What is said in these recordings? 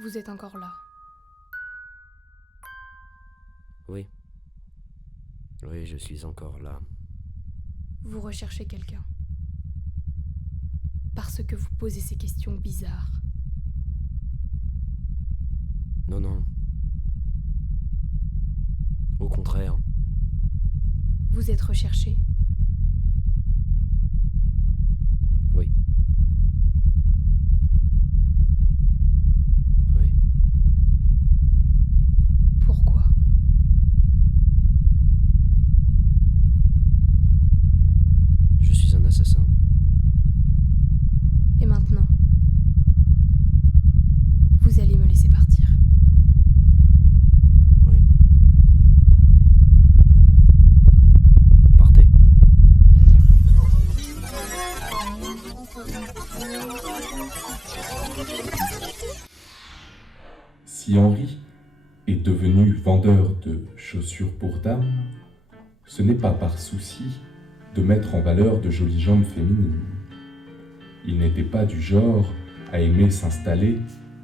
Vous êtes encore là. Oui. Oui, je suis encore là. Vous recherchez quelqu'un. Parce que vous posez ces questions bizarres. Non, non. Au contraire. Vous êtes recherché. Oui. Oui. Pourquoi ? Je suis un assassin. Et maintenant, vous allez me laisser partir. Oui. Partez. Si Henri est devenu vendeur de chaussures pour dames, ce n'est pas par souci de mettre en valeur de jolies jambes féminines. Il n'était pas du genre à aimer s'installer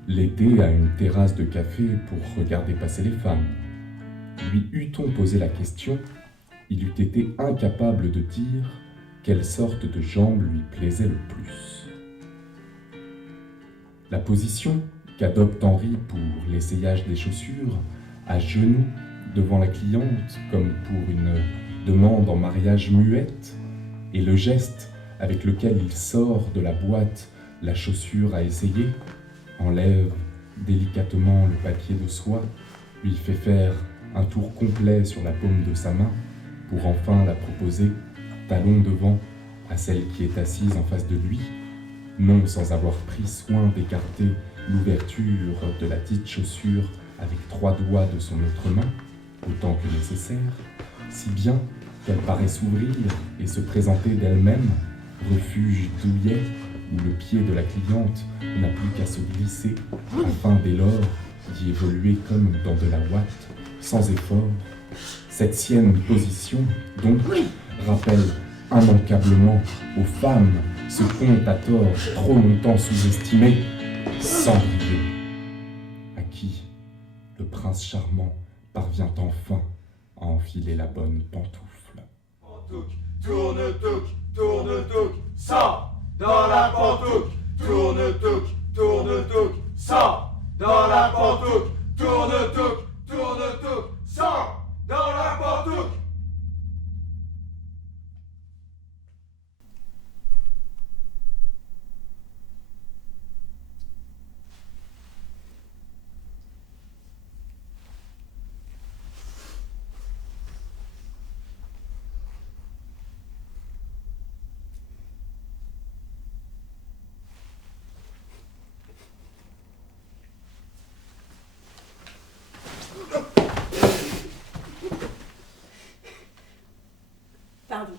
l'été à une terrasse de café pour regarder passer les femmes. Lui eût-on posé la question, il eût été incapable de dire quelle sorte de jambes lui plaisait le plus. La position qu'adopte Henri pour l'essayage des chaussures, à genoux devant la cliente comme pour une demande en mariage muette, et le geste avec lequel il sort de la boîte la chaussure à essayer, enlève délicatement le papier de soie, lui fait faire un tour complet sur la paume de sa main pour enfin la proposer, talon devant, à celle qui est assise en face de lui, non sans avoir pris soin d'écarter l'ouverture de la dite chaussure avec 3 doigts de son autre main, autant que nécessaire, si bien qu'elle paraît s'ouvrir et se présenter d'elle-même, refuge douillet où le pied de la cliente n'a plus qu'à se glisser, afin dès lors d'y évoluer comme dans de la ouate, sans effort. Cette sienne position, donc, rappelle immanquablement aux femmes ce conte à tort trop longtemps sous-estimé, Cendrillon, à qui le prince charmant parvient enfin à enfiler la bonne pantoufle. Pantouk, tourne touk, ça dans la pantouk, tourne touk, ça dans la pantouk, tourne touk, ça dans la pantouk. Pardon.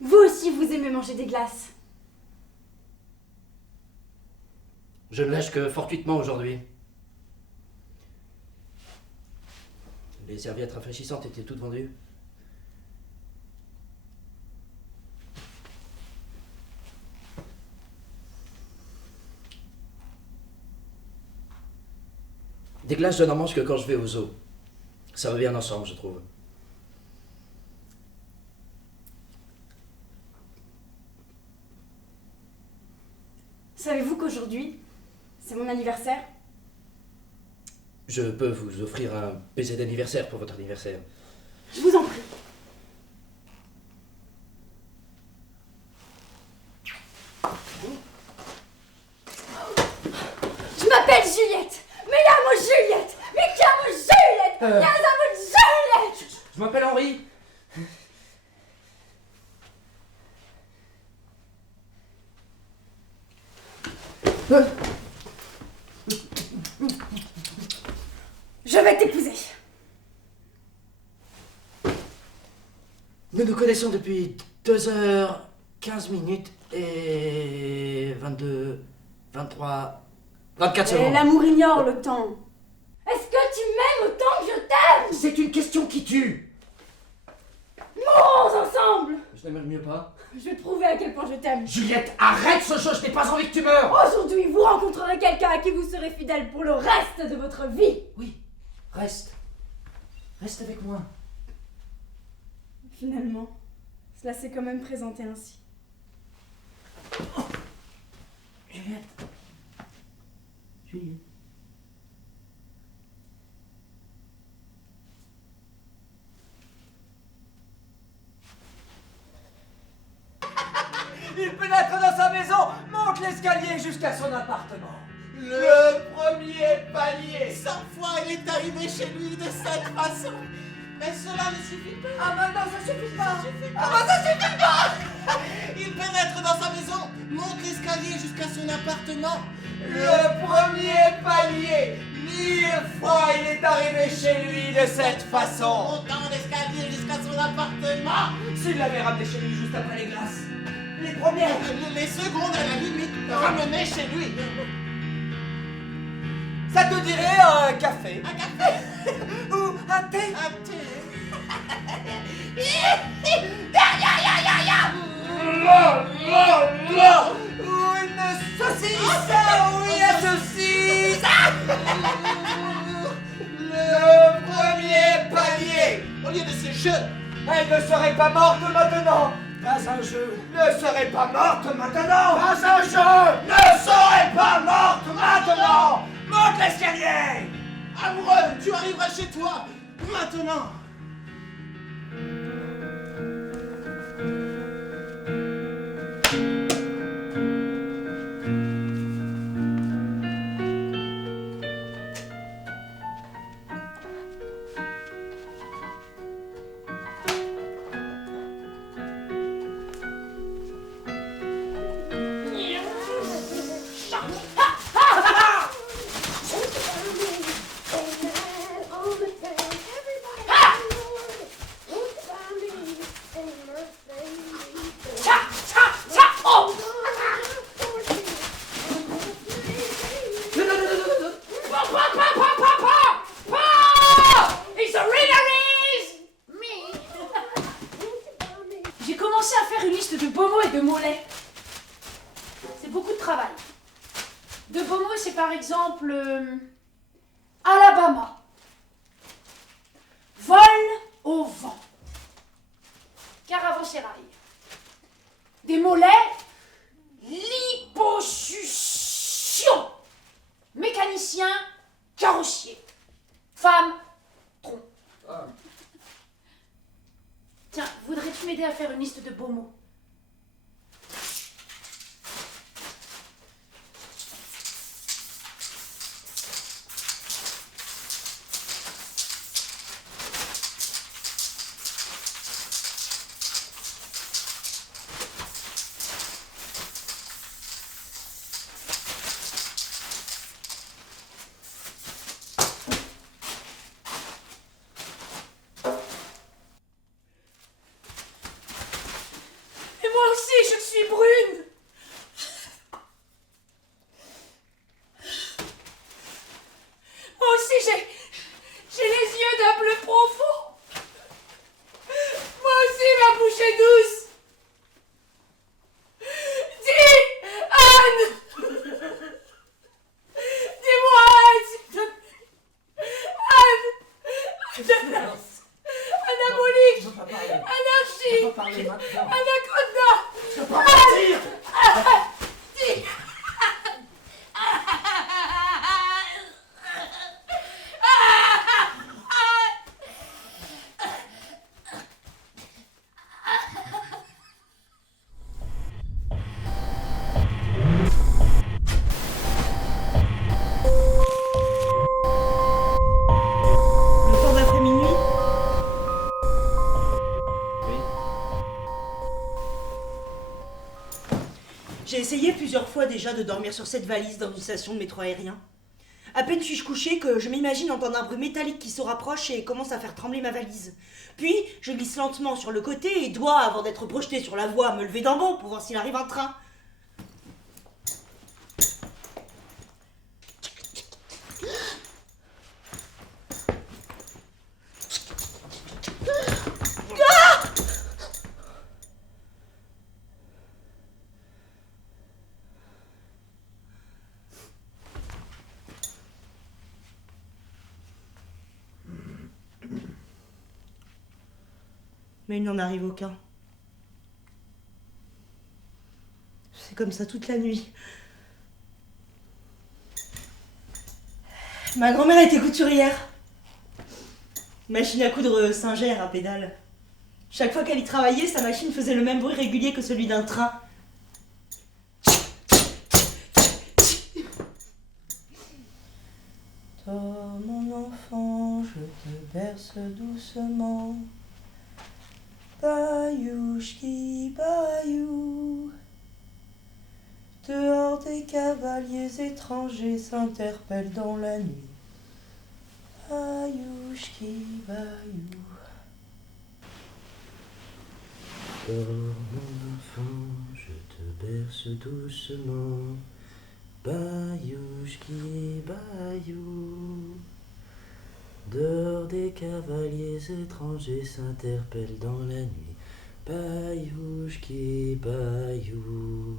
Vous aussi, vous aimez manger des glaces. Je ne lâche que fortuitement aujourd'hui. Les serviettes rafraîchissantes étaient toutes vendues. Des glaces, je n'en mange que quand je vais au zoo. Ça va bien ensemble, je trouve. Savez-vous qu'aujourd'hui, c'est mon anniversaire? Je peux vous offrir un baiser d'anniversaire pour votre anniversaire. Je vous en prie. Je m'appelle Juliette. Mais là, moi, Juliette. Mais qui a moi, Juliette? Là, ça va, Juliette. Je m'appelle Henri. Je vais t'épouser. Nous nous connaissons depuis 2h15 et 22, 23, 24 secondes. L'amour ignore le temps. Est-ce que tu m'aimes autant que je t'aime? C'est une question qui tue. Non! n'aimerais mieux pas. Je vais te prouver à quel point je t'aime. Juliette, arrête ce jeu, je n'ai pas envie que tu meurs. Aujourd'hui, vous rencontrerez quelqu'un à qui vous serez fidèle pour le reste de votre vie. Oui, reste. Reste avec moi. Finalement, cela s'est quand même présenté ainsi. Juliette. Juliette. Il pénètre dans sa maison, monte l'escalier jusqu'à son appartement. Le premier palier. 100 fois il est arrivé chez lui de cette façon. Mais cela ne suffit pas. Ah bah non, ça suffit pas. Ah bah ça suffit pas. Il pénètre dans sa maison, monte l'escalier jusqu'à son appartement. Le premier palier. 1000 fois il est arrivé chez lui de cette façon. Montant l'escalier jusqu'à son appartement. S'il l'avait ramené chez lui juste après les glaces. Les premières. Les secondes à la limite ramenées chez lui. Ça te dirait un café? Un café. Ou un thé? Un thé. Ou une saucisse? Oui, un saucisse! Le premier palier. Au lieu de ce jeu, Elle ne serait pas morte maintenant. Pas un jeu. Ne serait pas morte maintenant. Pas un jeu. Ne serait pas morte maintenant. Monte l'escalier. amoureux, tu arriveras chez toi maintenant. J'ai commencé à faire une liste de beaux mots et de mollets. C'est beaucoup de travail. De beaux mots, c'est par exemple Alabama. Vol au vent. Caravansérail. Des mollets, liposuction. Mécanicien, carrossier. Femme, tronc. Tiens, voudrais-tu m'aider à faire une liste de beaux mots? Et moi aussi, je suis brune. Moi aussi, j'ai les yeux d'un bleu profond. Moi aussi, ma bouche est douce. Dis, Anne. Dis-moi, Anne, s'il te plaît. Anne. Anabolique. Anarchie. Anaconda. Anne. Dis. Le temps d'après-minuit. J'ai essayé plusieurs fois déjà de dormir sur cette valise dans une station de métro aérien. À peine suis-je couchée que je m'imagine entendre un bruit métallique qui se rapproche et commence à faire trembler ma valise. Puis, je glisse lentement sur le côté et dois, avant d'être projetée sur la voie, me lever d'un bond pour voir s'il arrive un train. Mais il n'en arrive aucun. C'est comme ça toute la nuit. Ma grand-mère était couturière. Machine à coudre Singer à pédale. Chaque fois qu'elle y travaillait, sa machine faisait le même bruit régulier que celui d'un train. Toi, mon enfant, je te berce doucement. Bayouchki, bayou. Dehors des cavaliers étrangers s'interpellent dans la nuit. Bayouchki, bayou. Dors, mon enfant, je te berce doucement. Bayouchki, bayou. Dehors des cavaliers étrangers s'interpellent dans la nuit. Bayouchki, bayou.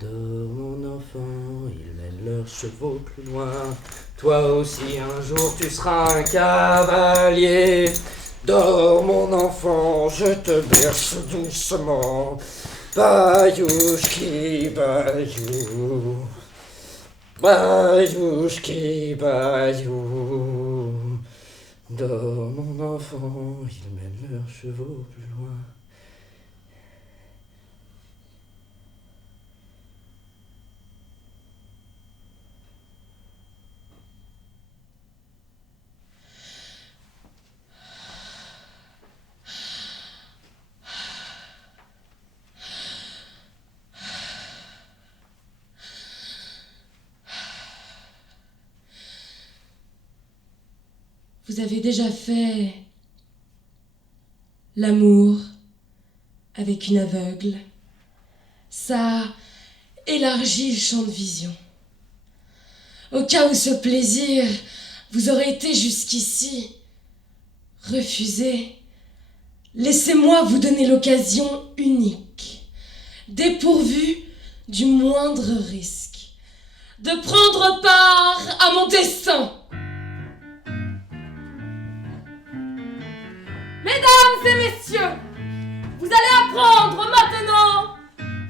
Dors, mon enfant, ils mènent leurs chevaux plus loin. Toi aussi un jour tu seras un cavalier. Dors, mon enfant, je te berce doucement. Bayouchki, bayou. Bayouchki, bayou. Dors, mon enfant, ils mènent leurs chevaux plus loin. Vous avez déjà fait l'amour avec une aveugle. Ça élargit le champ de vision. Au cas où ce plaisir vous aurait été jusqu'ici refusé, laissez-moi vous donner l'occasion unique, dépourvue du moindre risque, de prendre part à mon destin. Mesdames et messieurs, vous allez apprendre maintenant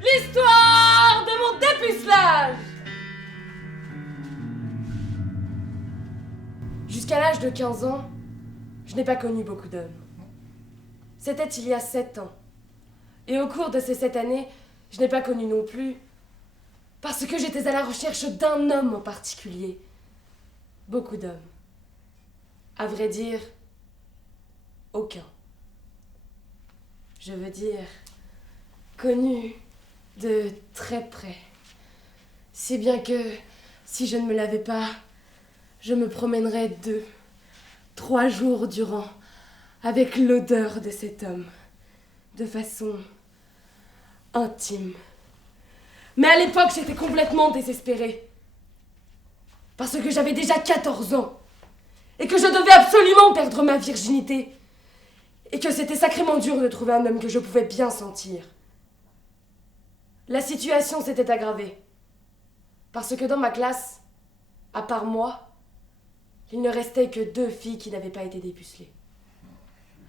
l'histoire de mon dépucelage. Jusqu'à l'âge de 15 ans, je n'ai pas connu beaucoup d'hommes. C'était il y a 7 ans. Et au cours de ces 7 années, je n'ai pas connu non plus, parce que j'étais à la recherche d'un homme en particulier. Beaucoup d'hommes. À vrai dire, aucun. Je veux dire, connu de très près. Si bien que, si je ne me l'avais pas, je me promènerais 2, 3 jours durant avec l'odeur de cet homme, de façon intime. Mais à l'époque, j'étais complètement désespérée. Parce que j'avais déjà 14 ans. Et que je devais absolument perdre ma virginité. Et que c'était sacrément dur de trouver un homme que je pouvais bien sentir. La situation s'était aggravée. Parce que dans ma classe, à part moi, il ne restait que 2 filles qui n'avaient pas été dépucelées.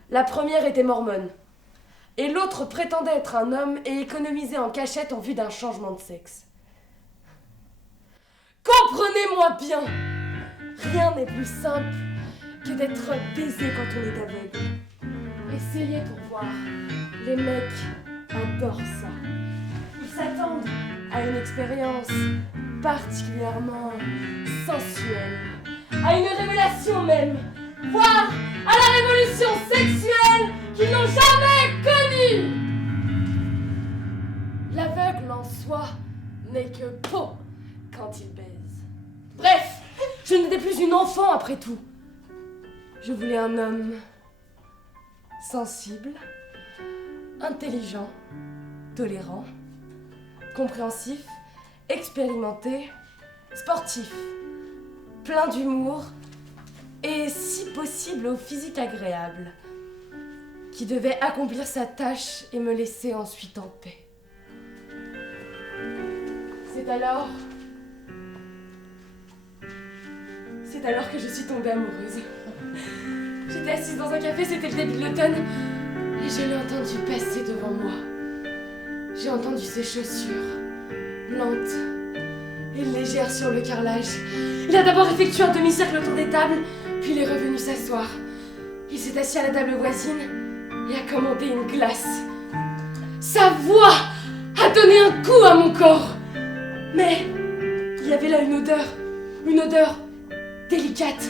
La première était mormone. Et l'autre prétendait être un homme et économisait en cachette en vue d'un changement de sexe. Comprenez-moi bien, rien n'est plus simple que d'être baisé quand on est aveugle. Essayez pour voir, les mecs adorent ça. Ils s'attendent à une expérience particulièrement sensuelle, à une révélation même, voire à la révolution sexuelle qu'ils n'ont jamais connue. L'aveugle en soi n'est que peau quand il baise. Bref, je n'étais plus une enfant après tout. Je voulais un homme sensible, intelligent, tolérant, compréhensif, expérimenté, sportif, plein d'humour et si possible au physique agréable, qui devait accomplir sa tâche et me laisser ensuite en paix. C'est alors que je suis tombée amoureuse. J'étais assise dans un café, c'était le début de l'automne, et je l'ai entendu passer devant moi. J'ai entendu ses chaussures, lentes et légères sur le carrelage. Il a d'abord effectué un demi-cercle autour des tables, puis il est revenu s'asseoir. Il s'est assis à la table voisine et a commandé une glace. Sa voix a donné un coup à mon corps. Mais il y avait là une odeur délicate,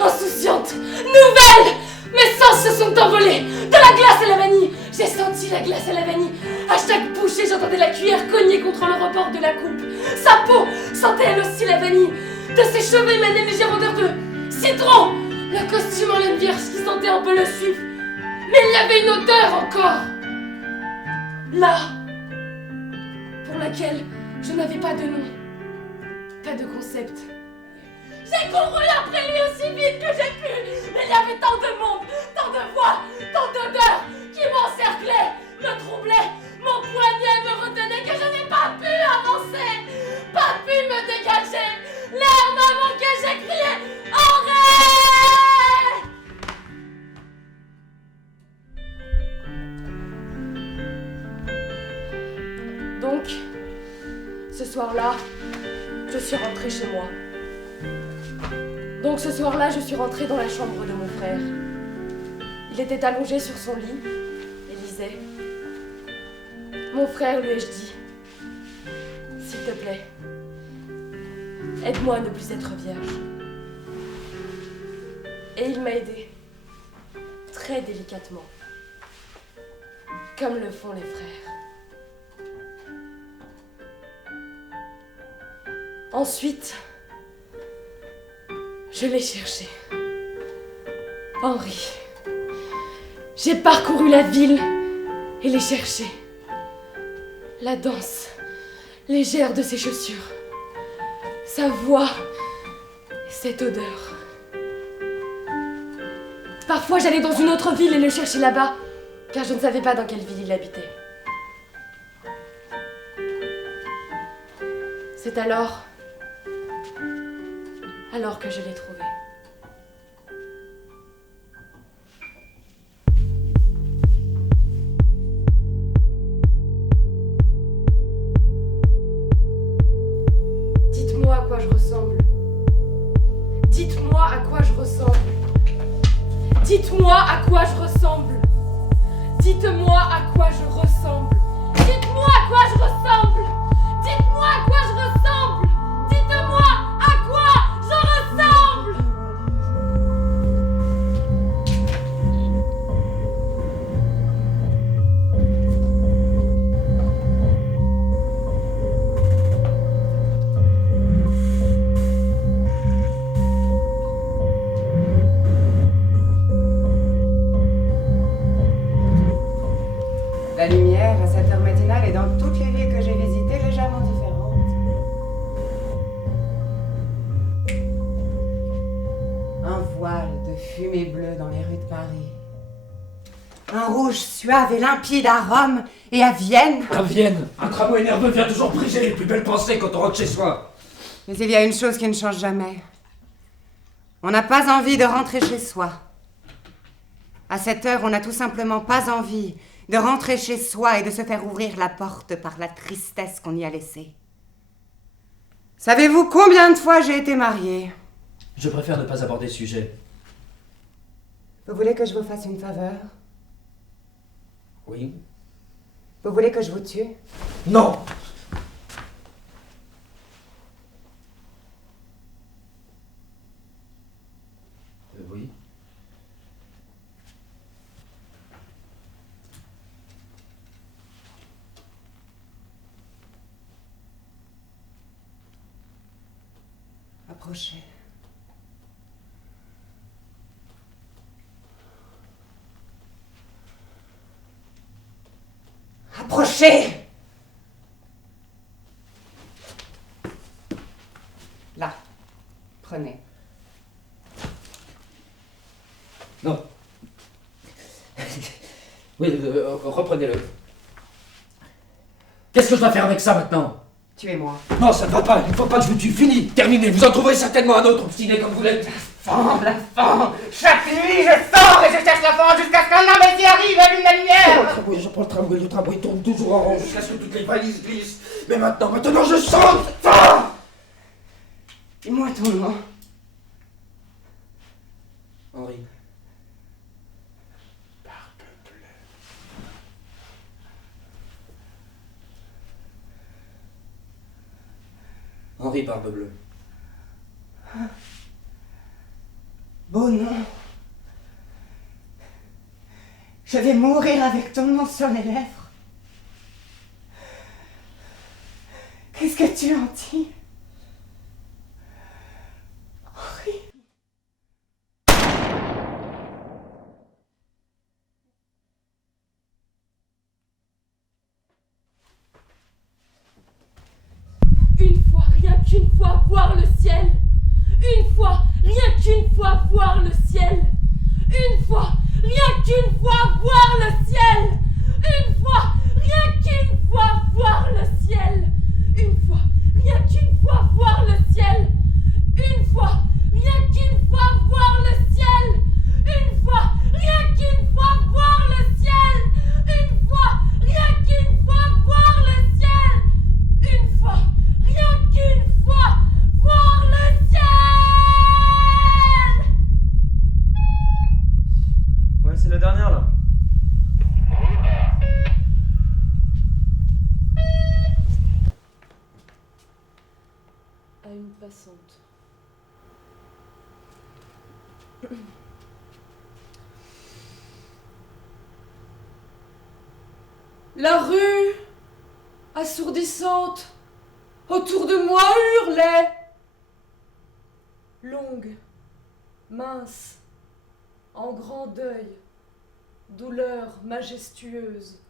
insouciante, nouvelle. Mes sens se sont envolés. De la glace à la vanille. J'ai senti la glace à la vanille. À chaque bouchée, j'entendais la cuillère cogner contre le rebord de la coupe. Sa peau sentait elle aussi la vanille. De ses cheveux émanait une légère odeur de citron. Le costume en laine vierge qui sentait un peu le suif. Mais il y avait une odeur encore. Là, pour laquelle je n'avais pas de nom, pas de concept. J'ai couru après lui aussi vite que j'ai pu, mais il y avait tant de monde, tant de voix, tant d'odeurs qui m'encerclaient, me troublaient, mon poignet me retenait que je n'ai pas pu avancer, pas pu me dégager. L'air m'a manqué, j'ai crié « Arrête !» Donc, ce soir-là, je suis rentrée chez moi. Donc ce soir-là, je suis rentrée dans la chambre de mon frère. Il était allongé sur son lit et lisait. Mon frère, lui ai-je dit, s'il te plaît, aide-moi à ne plus être vierge. Et il m'a aidée, très délicatement, comme le font les frères. Ensuite, je l'ai cherché. Henri. J'ai parcouru la ville et l'ai cherché. La danse légère de ses chaussures, sa voix et cette odeur. Parfois, j'allais dans une autre ville et le chercher là-bas, car je ne savais pas dans quelle ville il habitait. C'est alors que je l'ai trouvé. Dites-moi à quoi je ressemble. Dites-moi à quoi je ressemble. Dites-moi à quoi je ressemble. Dites-moi à quoi je ressemble. Dites-moi à quoi je ressemble. Dites-moi à quoi je ressemble. Dites-moi à quoi je ressemble. La lumière, à cette heure matinale, est dans toutes les villes que j'ai visitées légèrement différente. Un voile de fumée bleue dans les rues de Paris. Un rouge suave et limpide à Rome et à Vienne. À Vienne, un tramway nerveux vient toujours briser les plus belles pensées quand on rentre chez soi. Mais il y a une chose qui ne change jamais. On n'a pas envie de rentrer chez soi. À cette heure, on n'a tout simplement pas envie de rentrer chez soi et de se faire ouvrir la porte par la tristesse qu'on y a laissée. Savez-vous combien de fois j'ai été mariée? Je préfère ne pas aborder ce sujet. Vous voulez que je vous fasse une faveur? Oui. Vous voulez que je vous tue? Non! Oui. Approchez. Approchez! Là. Prenez. Non. Oui, reprenez-le. Qu'est-ce que je dois faire avec ça maintenant? Tuez-moi. Non, ça ne va pas, il ne faut pas que je vous tue, fini, terminé, vous en trouverez certainement un autre obstiné comme vous l'êtes. faim, la faim. Chaque nuit, je sors et je cherche la faim jusqu'à ce qu'un imbécile arrive et allume la lumière. Je prends le tramway, le tramway tourne toujours en rond jusqu'à ce que toutes les valises glissent. Mais maintenant, je sens faim. Dis-moi ton nom. Henri. Henri Barbe-Bleue. Beau nom. Je vais mourir avec ton nom sur les lèvres. Qu'est-ce que tu en dis, Henri? Une fois, rien qu'une fois, voir le ciel. Une fois, rien qu'une fois, voir le ciel. Une fois, rien qu'une fois, voir le ciel. Une fois, rien qu'une fois, voir le ciel. Une fois, rien qu'une fois, voir le ciel. Une fois, rien qu'une fois, voir le ciel. Une fois, rien qu'une fois, voir le ciel. Une fois, rien qu'une fois, voir le ciel. Une fois, rien qu'une fois, voir le ciel. Ouais, c'est la dernière là. À une passante. La rue, assourdissante, autour de moi hurlait. Longue, mince, en grand deuil, douleur majestueuse,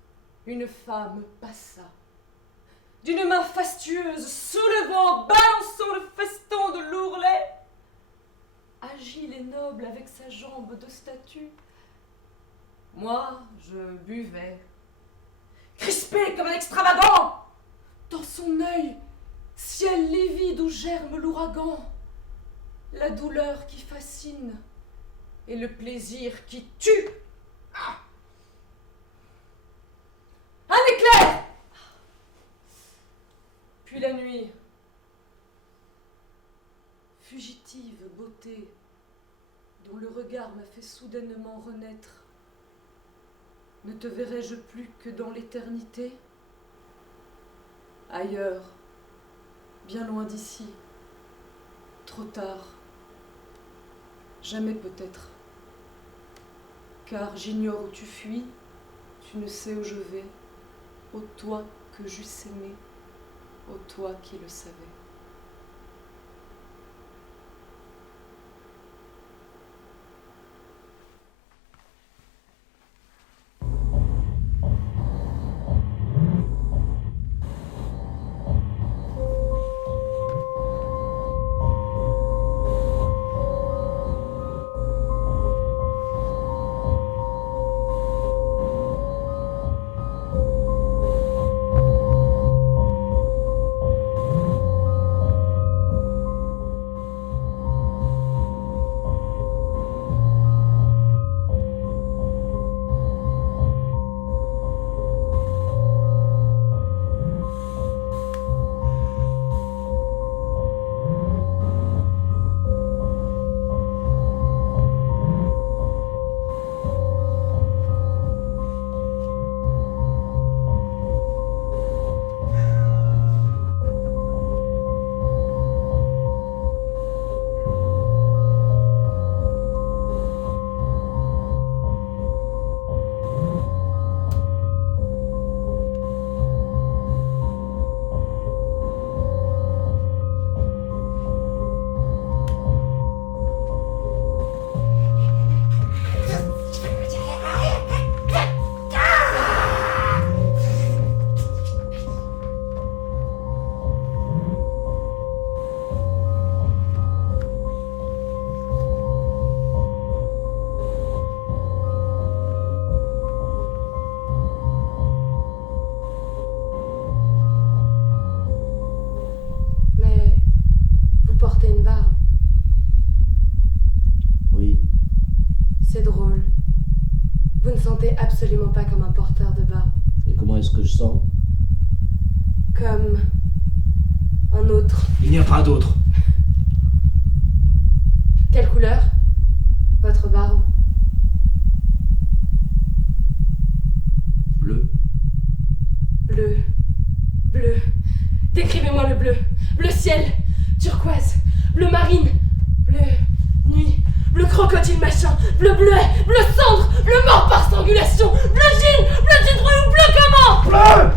une femme passa. D'une main fastueuse, soulevant, balançant le feston de l'ourlet, agile et noble avec sa jambe de statue. Moi, je buvais, crispé comme un extravagant, dans son œil, ciel livide où germe l'ouragan, la douleur qui fascine et le plaisir qui tue. Ah. Un éclair! Puis la nuit, fugitive beauté, dont le regard m'a fait soudainement renaître. Ne te verrai-je plus que dans l'éternité? Ailleurs, bien loin d'ici, trop tard, jamais peut-être. Car j'ignore où tu fuis, tu ne sais où je vais, ô toi que j'eusse aimé, ô toi qui le savais. C'est drôle. Vous ne sentez absolument pas comme un porteur de barbe. Et comment est-ce que je sens? Comme un autre. Il n'y a pas d'autre. Quelle couleur? Votre barbe? Bleu. Bleu. Bleu. Décrivez-moi le bleu. Bleu ciel. Turquoise. Bleu marine. Bleu nuit. Bleu crocodile machin. Bleu bleuet. Bleu cendre. Bleu mort par strangulation. Bleu gin. Bleu citrouille ou bleu comment? Bleu!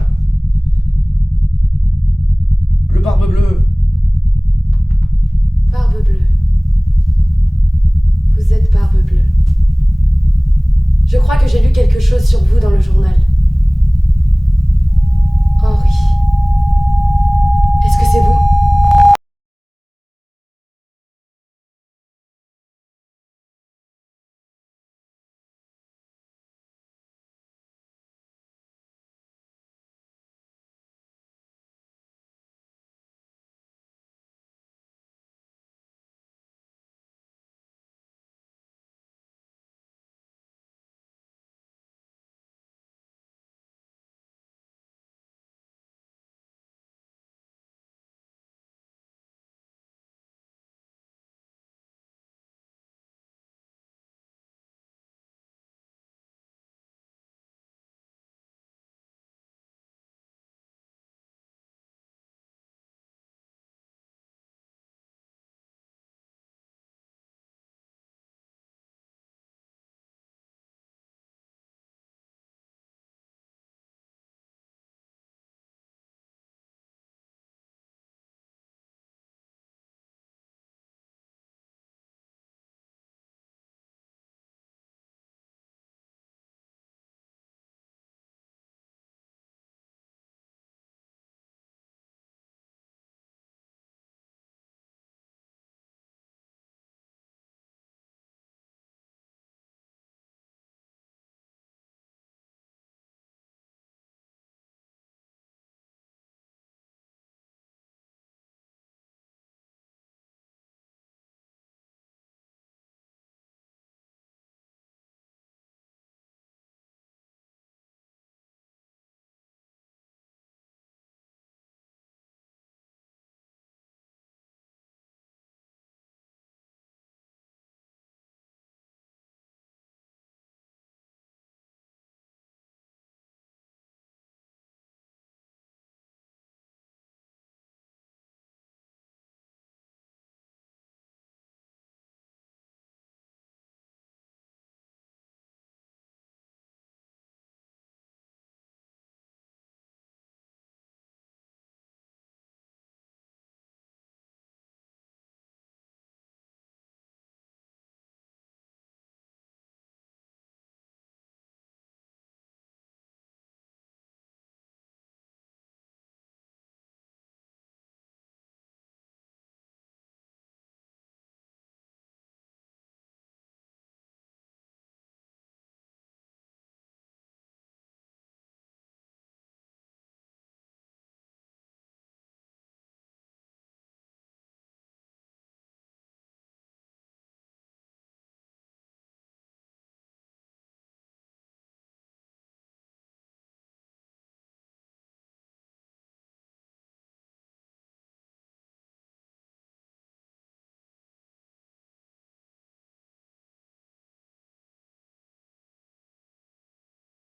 Bleu barbe bleue. Barbe bleue. Vous êtes barbe bleue. Je crois que j'ai lu quelque chose sur vous dans le journal.